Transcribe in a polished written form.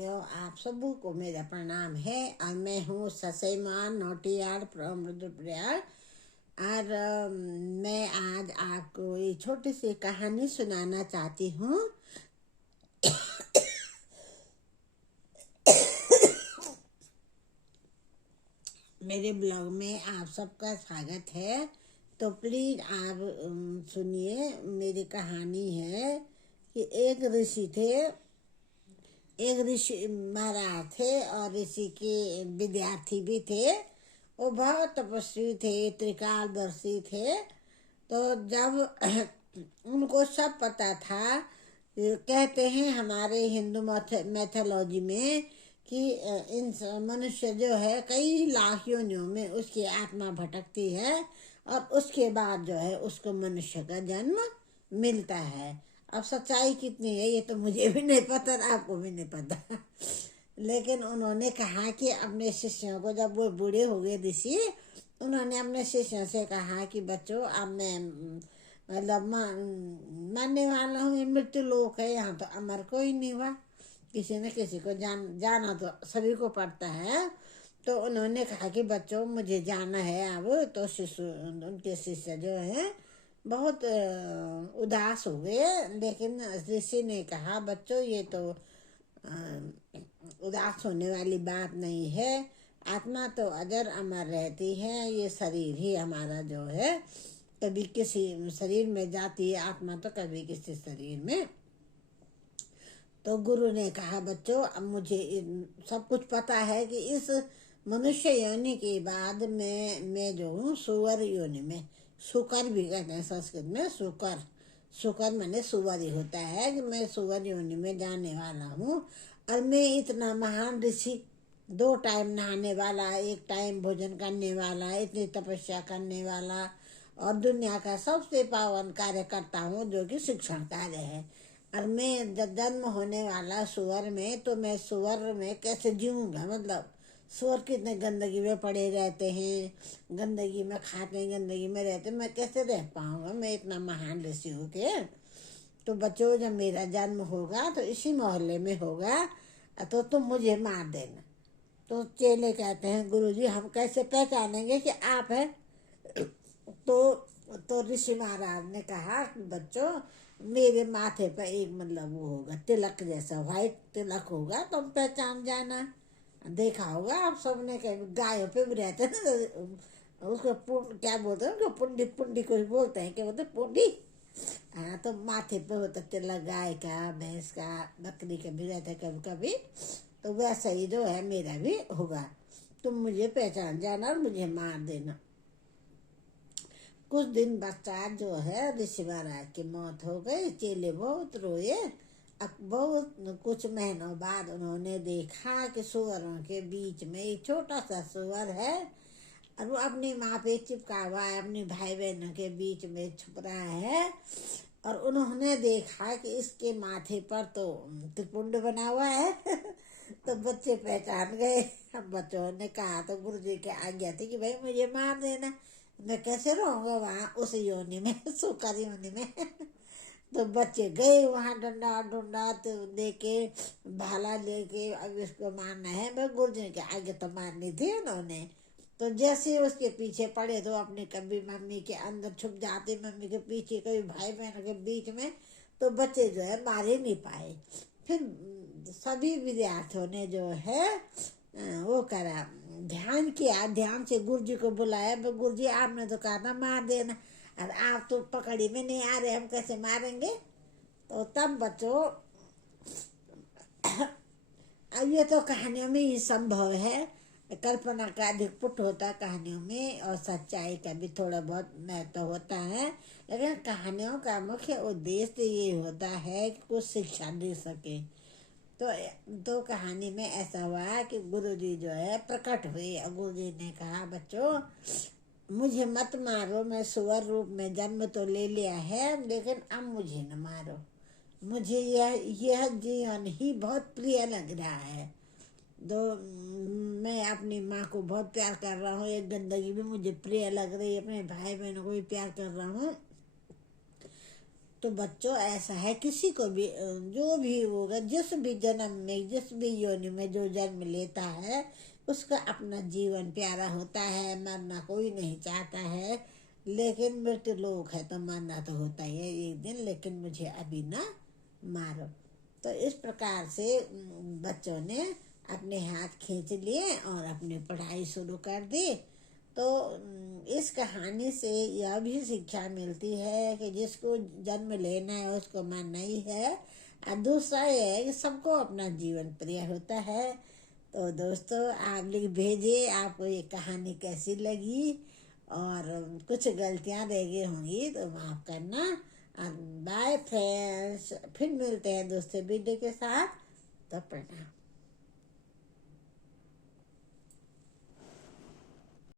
वालों, आप सबू को मेरा प्रणाम है। और मैं हूँ ससैमान नोटियाल फ्रॉम रुद्रप्रयाग। और मैं आज आपको ये छोटी सी कहानी सुनाना चाहती हूँ। मेरे ब्लॉग में आप सबका स्वागत है। तो प्लीज़ आप सुनिए। मेरी कहानी है कि एक ऋषि थे, एक ऋषि महाराज थे और ऋषि के विद्यार्थी भी थे। वो बहुत तपस्वी थे, त्रिकालदर्शी थे। तो जब उनको सब पता था, कहते हैं हमारे हिंदू मैथोलॉजी में कि मनुष्य जो है कई लाख योनियों में उसकी आत्मा भटकती है और उसके बाद जो है उसको मनुष्य का जन्म मिलता है। अब सच्चाई कितनी है ये तो मुझे भी नहीं पता, आपको भी नहीं पता। लेकिन उन्होंने कहा कि अपने शिष्यों को, जब वो बूढ़े हो गए ऋषि, उन्होंने अपने शिष्यों से कहा कि बच्चों, अब मैं मतलब मरने वाला हूँ, ये मृत्यु लोक है, यहाँ तो अमर कोई नहीं हुआ, किसी न किसी को जाना तो सभी को पड़ता है। तो उन्होंने कहा कि बच्चों मुझे जाना है अब। तो उनके शिष्य जो हैं बहुत उदास हो गए। लेकिन ऋषि ने कहा बच्चों, ये तो उदास होने वाली बात नहीं है। आत्मा तो अजर अमर रहती है। ये शरीर ही हमारा जो है कभी किसी शरीर में जाती है, आत्मा तो कभी किसी शरीर में। तो गुरु ने कहा बच्चों, अब मुझे सब कुछ पता है कि इस मनुष्य योनि के बाद मैं जो हूँ सुअर योनि में, सुकर भी कहते हैं संस्कृत में, सुकर, सुकर मैंने सुअर ही होता है, कि मैं सुअर योनि में जाने वाला हूँ। और मैं इतना महान ऋषि, 2 टाइम नहाने वाला, 1 टाइम भोजन करने वाला, इतनी तपस्या करने वाला और दुनिया का सबसे पावन कार्य करता हूँ जो कि शिक्षण कार्य है। और मैं जब जन्म होने वाला सुअर में, तो मैं सुअर में कैसे जीऊँगा? मतलब सुअर कितने गंदगी में पड़े रहते हैं, गंदगी में खाते हैं, गंदगी में रहते हैं, मैं कैसे रह पाऊँगा मैं इतना महान ऋषि हो के? तो बच्चों, जब मेरा जन्म होगा तो इसी मोहल्ले में होगा, तो तुम मुझे मार देना। तो चेले कहते हैं गुरुजी, हम कैसे पहचानेंगे कि आप हैं? तो ऋषि महाराज ने कहा बच्चों, मेरे माथे पर एक मतलब वो होगा, तिलक जैसा व्हाइट तिलक होगा, तुम पहचान जाना। देखा होगा आप सबने, कहीं गायों पे भी रहते हैं ना, उसको क्या बोलते हैं, उनको पुंडी, पुंडी कुछ बोलते हैं, क्या बोलते हैं, पुंडी। हाँ, तो माथे पे होता तिलक, गाय का, भैंस का, बकरी का भी रहता है कभी कभी। तो वैसा ही जो है मेरा भी होगा। तुम मुझे पहचान जाना और मुझे मार देना। कुछ दिन पश्चात जो है ऋषि महाराज की मौत हो गई। चेले बहुत रोए। अब बहुत कुछ महीनों बाद उन्होंने देखा कि सुअरों के बीच में एक छोटा सा सुअर है और वो अपनी माँ पे चिपका हुआ है, अपनी भाई बहनों के बीच में छुप रहा है। और उन्होंने देखा कि इसके माथे पर तो त्रिपुंड बना हुआ है। तो बच्चे पहचान गए। अब बच्चों ने कहा, तो गुरु जी की आज्ञा थी कि भाई मुझे मार देना, मैं कैसे रहूँगा वहाँ उस योनि में, सुकर योनि में। तो बच्चे गए वहाँ, डंडा डंडा तो लेके, भाला लेके, अब इसको मारना है। मैं गुरु जी की आज्ञा तो मारनी थी उन्होंने। तो जैसे उसके पीछे पड़े, तो अपने कभी मम्मी के अंदर छुप जाते, मम्मी के पीछे, कभी भाई बहन के बीच में। तो बच्चे जो है मार ही नहीं पाए। फिर सभी विद्यार्थियों ने जो है वो करा, ध्यान किया, ध्यान से गुरु जी को बुलाया। गुरु जी, आपने तो कहा था मार देना, और आप तो पकड़ी में नहीं आ रहे, हम कैसे मारेंगे? तो तब बच्चों, अब ये तो कहानियों में ही संभव है, कल्पना का अधिक पुट होता है कहानियों में, और सच्चाई का भी थोड़ा बहुत महत्व होता है। लेकिन कहानियों का मुख्य उद्देश्य ये होता है कि कुछ शिक्षा दे सके। तो कहानी में ऐसा हुआ कि गुरुजी जो है प्रकट हुए और गुरुजी ने कहा बच्चों, मुझे मत मारो, मैं सुअर रूप में जन्म तो ले लिया है, लेकिन अब मुझे न मारो। मुझे यह जीवन ही बहुत प्रिय लग रहा है। तो मैं अपनी माँ को बहुत प्यार कर रहा हूँ, एक गंदगी भी मुझे प्रिय लग रही है, अपने भाई बहनों को भी प्यार कर रहा हूँ। तो बच्चों ऐसा है, किसी को भी जो भी होगा, जिस भी जन्म में, जिस भी योनि में जो जन्म लेता है, उसका अपना जीवन प्यारा होता है। मरना कोई नहीं चाहता है, लेकिन मृत्यु लोक है तो मरना तो होता ही है एक दिन, लेकिन मुझे अभी ना मारो। तो इस प्रकार से बच्चों ने अपने हाथ खींच लिए और अपनी पढ़ाई शुरू कर दी। तो इस कहानी से यह भी शिक्षा मिलती है कि जिसको जन्म लेना है उसको मरना ही है। और दूसरा ये है कि सबको अपना जीवन प्रिय होता है। तो दोस्तों, आप लोग भेजिए आपको ये कहानी कैसी लगी, और कुछ गलतियां रह गई होंगी तो माफ करना। और बाय फ्रेंड्स, फिर मिलते हैं दूसरे वीडियो के साथ। तो प्रणाम।